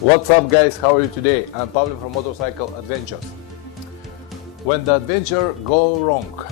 What's up guys, how are you today? I'm Pablo from Motorcycle Adventures. When the adventure go wrong.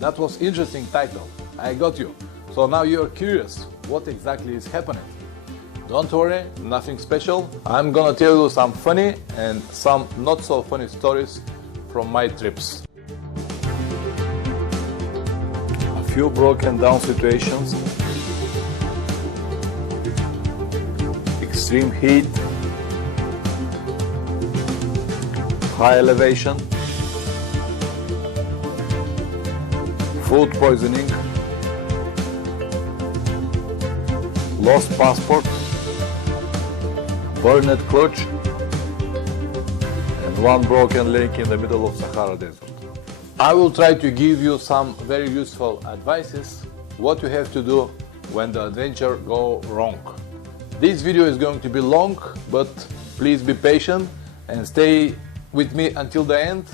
That was interesting title. I got you. So now you're curious what exactly is happening. Don't worry, nothing special. I'm gonna tell you some funny and some not so funny stories from my trips. A few broken down situations, extreme heat, high elevation, food poisoning, lost passport, burned clutch, and one broken leg in the middle of Sahara desert. I will try to give you some very useful advices what you have to do when the adventure go wrong. This video is going to be long, but please be patient and stay with me until the end,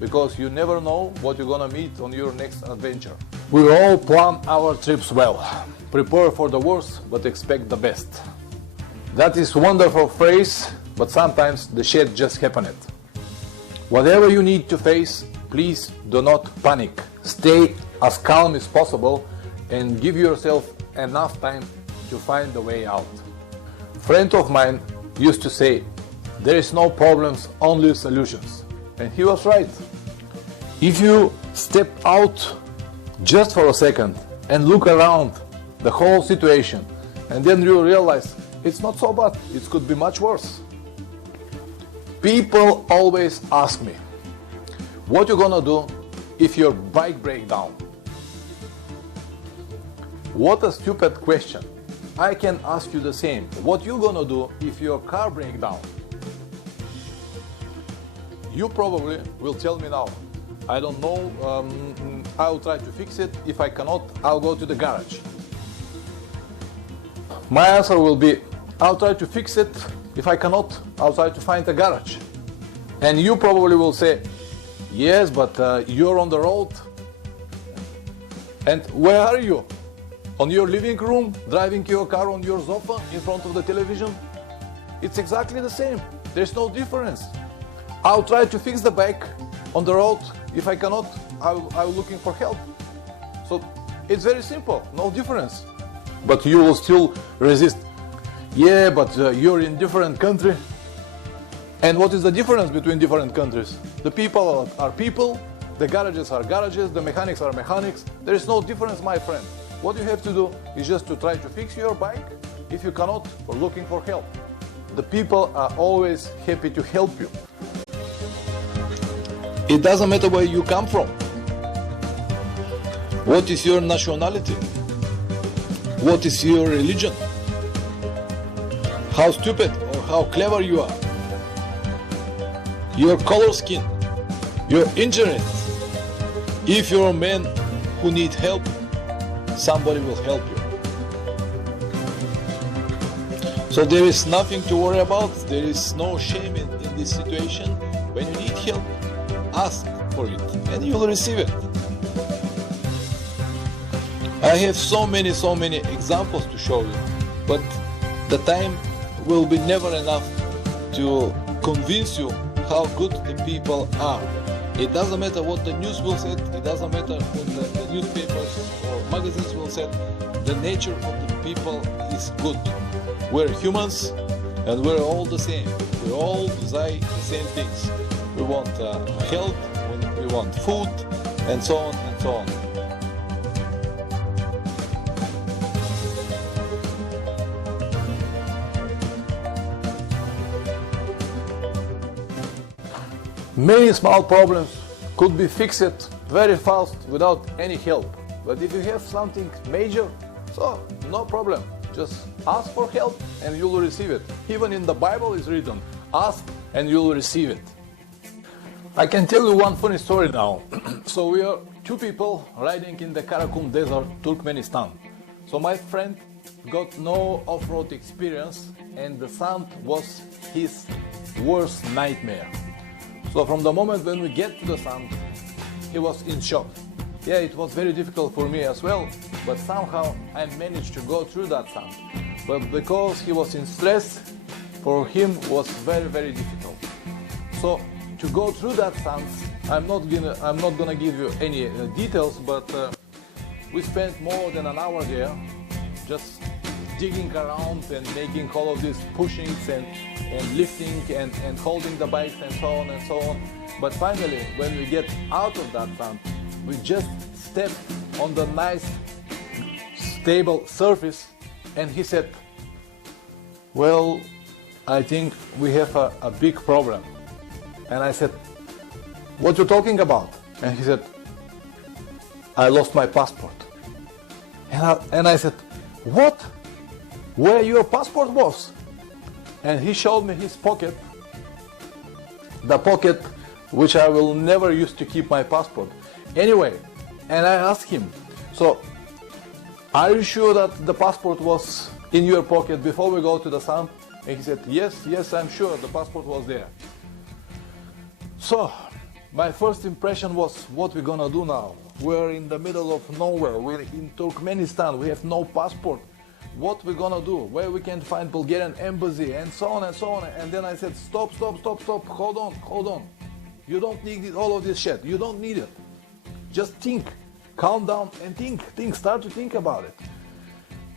because you never know what you're gonna meet on your next adventure. We all plan our trips well. Prepare for the worst, but expect the best. That is a wonderful phrase, but sometimes the shit just happened. Whatever you need to face, please do not panic. Stay as calm as possible and give yourself enough time to find the way out. A friend of mine used to say, there is no problems, only solutions. And he was right. If you step out just for a second and look around the whole situation, and then you realize it's not so bad, it could be much worse. People always ask me, what you gonna do if your bike breaks down? What a stupid question. I can ask you the same. What you gonna do if your car breaks down? You probably will tell me now, I don't know, I'll try to fix it. If I cannot, I'll go to the garage. My answer will be, I'll try to fix it. If I cannot, I'll try to find a garage. And you probably will say, yes, but you're on the road. And where are you? On your living room, driving your car on your sofa in front of the television? It's exactly the same. There's no difference. I'll try to fix the bike on the road. If I cannot, I'm looking for help. So it's very simple, no difference. But you will still resist. Yeah, but you're in different country. And what is the difference between different countries? The people are people, the garages are garages, the mechanics are mechanics. There is no difference, my friend. What you have to do is just to try to fix your bike. If you cannot, or looking for help. The people are always happy to help you. It doesn't matter where you come from. What is your nationality? What is your religion? How stupid or how clever you are. Your color skin, your interests. If you're a man who needs help, somebody will help you. So there is nothing to worry about. There is no shame in this situation. When you need help, ask for it and you will receive it. I have so many examples to show you, but the time will be never enough to convince you how good the people are. It doesn't matter what the news will say, it doesn't matter what the newspapers or magazines will say, the nature of the people is good. We're humans and we're all the same. We all desire the same things. We want health, we want food, and so on and so on. Many small problems could be fixed very fast without any help. But if you have something major, so no problem. Just ask for help and you will receive it. Even in the Bible is written, ask and you will receive it. I can tell you one funny story now. So we are two people riding in the Karakum desert, Turkmenistan. So my friend got no off-road experience and the sand was his worst nightmare. So from the moment when we get to the sand, he was in shock. Yeah, it was very difficult for me as well, but somehow I managed to go through that sand. But because he was in stress, for him was very, very difficult. So to go through that sand, I'm not gonna give you any details, but we spent more than an hour there, just digging around and making all of these pushings and lifting and holding the bikes and so on and so on. But finally, when we get out of that sand, we just step on the nice stable surface, and he said, well, I think we have a big problem. And I said, what you talking about? And he said, I lost my passport. And I said, what? Where your passport was? And he showed me his pocket, the pocket which I will never use to keep my passport. Anyway, and I asked him, so are you sure that the passport was in your pocket before we go to the sand? And he said, yes, I'm sure the passport was there. So my first impression was, what we're gonna do now? We're in the middle of nowhere, we're in Turkmenistan, we have no passport. What we're gonna do? Where we can find Bulgarian embassy, and so on and so on. And then I said, stop, hold on. You don't need all of this shit. You don't need it. Just think, calm down and think, start to think about it.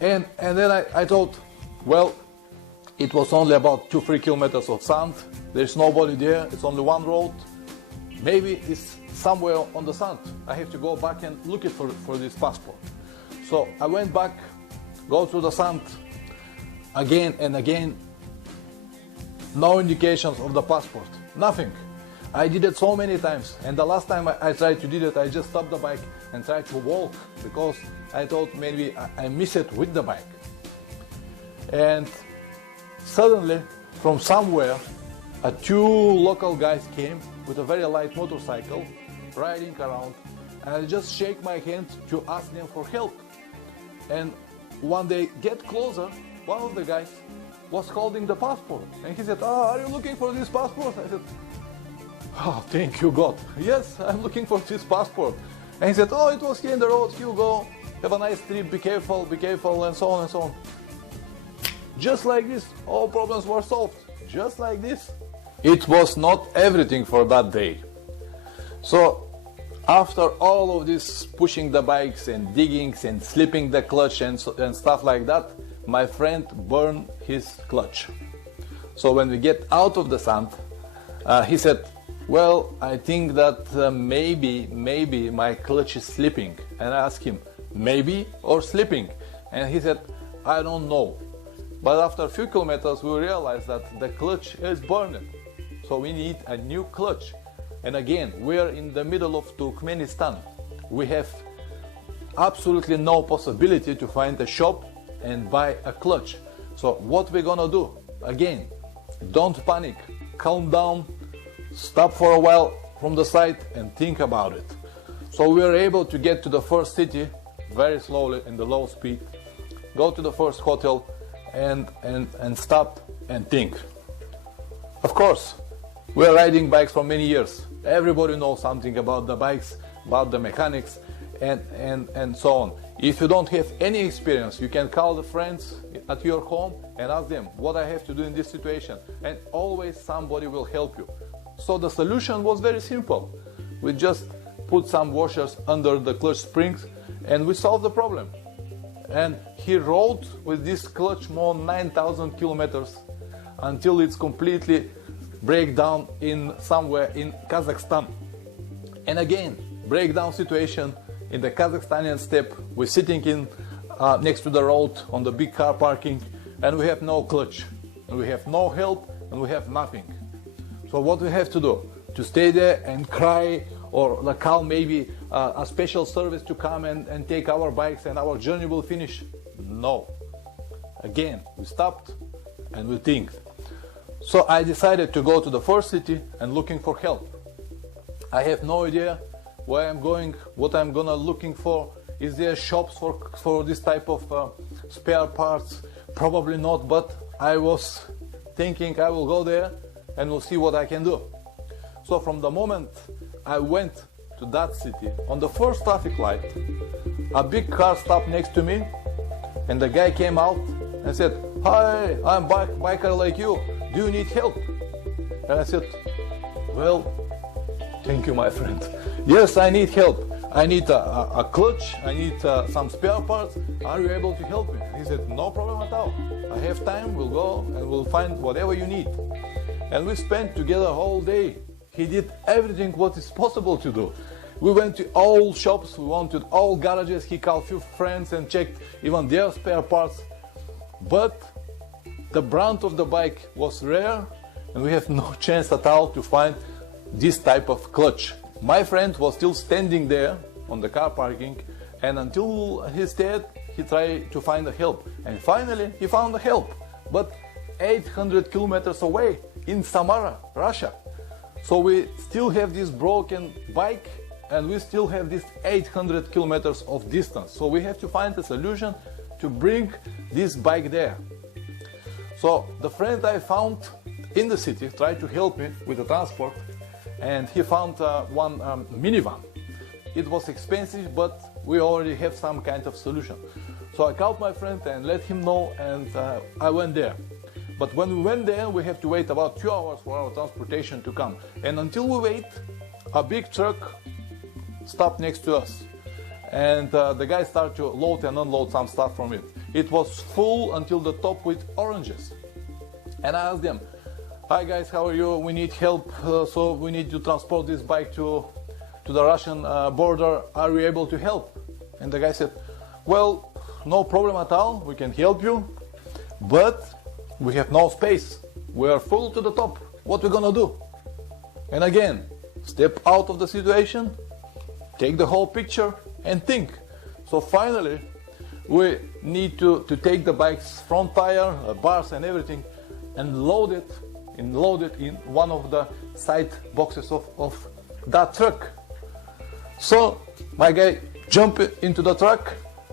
And then I thought, well, it was only about 2-3 kilometers of sand. There's nobody there, it's only one road. Maybe it's somewhere on the sand. I have to go back and look it for this passport. So I went back, go through the sand again and again. No indications of the passport, nothing. I did it so many times, and the last time I tried to do it, I just stopped the bike and tried to walk, because I thought maybe I miss it with the bike. And suddenly, from somewhere, two local guys came with a very light motorcycle, riding around, and I just shake my hand to ask them for help. And when they get closer, one of the guys was holding the passport, and he said, "Oh, are you looking for this passport?" I said, "Oh, thank you, God. Yes, I'm looking for this passport." And he said, "Oh, it was here in the road. You go. Have a nice trip. Be careful, and so on and so on." Just like this, all problems were solved. Just like this. It was not everything for that day. So after all of this pushing the bikes and diggings and slipping the clutch and stuff like that, my friend burned his clutch. So when we get out of the sand, he said, "Well, I think that maybe my clutch is slipping." And I asked him, "Maybe or slipping?" And he said, "I don't know. But after a few kilometers, we realized that the clutch is burning. So we need a new clutch." And again, we are in the middle of Turkmenistan. We have absolutely no possibility to find a shop and buy a clutch. So what we're gonna do? Again, don't panic, calm down, stop for a while from the side and think about it. So we were able to get to the first city very slowly in the low speed, go to the first hotel and stop and think. Of course, we're riding bikes for many years. Everybody knows something about the bikes, about the mechanics, and so on. If you don't have any experience, you can call the friends at your home and ask them what I have to do in this situation, and always somebody will help you. So the solution was very simple. We just put some washers under the clutch springs and we solved the problem. And he rode with this clutch more 9,000 kilometers until it's completely breakdown in somewhere in Kazakhstan. And again, breakdown situation in the Kazakhstanian steppe. We're sitting in next to the road on the big car parking, and we have no clutch, and we have no help, and we have nothing. So what we have to do? To stay there and cry, or call maybe a special service to come and take our bikes and our journey will finish? No. Again, we stopped and we think. So I decided to go to the first city and looking for help. I have no idea where I'm going, what I'm gonna looking for. Is there shops for this type of spare parts? Probably not, but I was thinking I will go there and we'll see what I can do. So from the moment I went to that city, on the first traffic light, a big car stopped next to me, and the guy came out and said, "Hi, I'm biker like you. Do you need help?" And I said, "Well, thank you, my friend. Yes, I need help. I need a clutch, I need some spare parts. Are you able to help me?" He said, "No problem at all. I have time, we'll go and we'll find whatever you need." And we spent together a whole day. He did everything what is possible to do. We went to all shops, we went to all garages, he called few friends and checked even their spare parts. But the brand of the bike was rare and we have no chance at all to find this type of clutch. My friend was still standing there on the car parking, and until he stayed, he tried to find the help. And finally, he found the help, but 800 kilometers away in Samara, Russia. So we still have this broken bike, and we still have this 800 kilometers of distance. So we have to find a solution to bring this bike there. So the friend I found in the city tried to help me with the transport, and he found one minivan. It was expensive, but we already have some kind of solution. So I called my friend and let him know, and I went there. But when we went there, we have to wait about 2 hours for our transportation to come. And until we wait, a big truck stopped next to us. And the guy started to load and unload some stuff from it. It was full until the top with oranges. And I asked them, "Hi guys, how are you? We need help, so we need to transport this bike to the Russian border. Are you able to help?" And the guy said, "Well, no problem at all, we can help you, but we have no space. We are full to the top. What we gonna do?" And again, step out of the situation, take the whole picture and think. So finally, we need to take the bike's front tire, bars and everything, and load it in one of the side boxes of that truck. So my guy jumped into the truck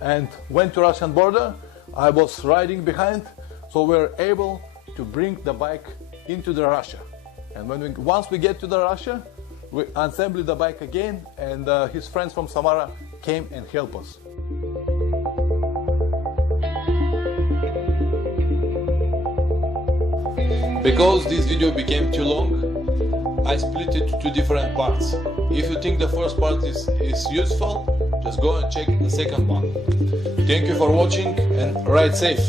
and went to Russian border. I was riding behind, so we were able to bring the bike into the Russia. And once we get to the Russia, we assembled the bike again, and his friends from Samara came and helped us. Because this video became too long, I split it to 2 different parts. If you think the first part is useful, just go and check the second one. Thank you for watching and ride safe.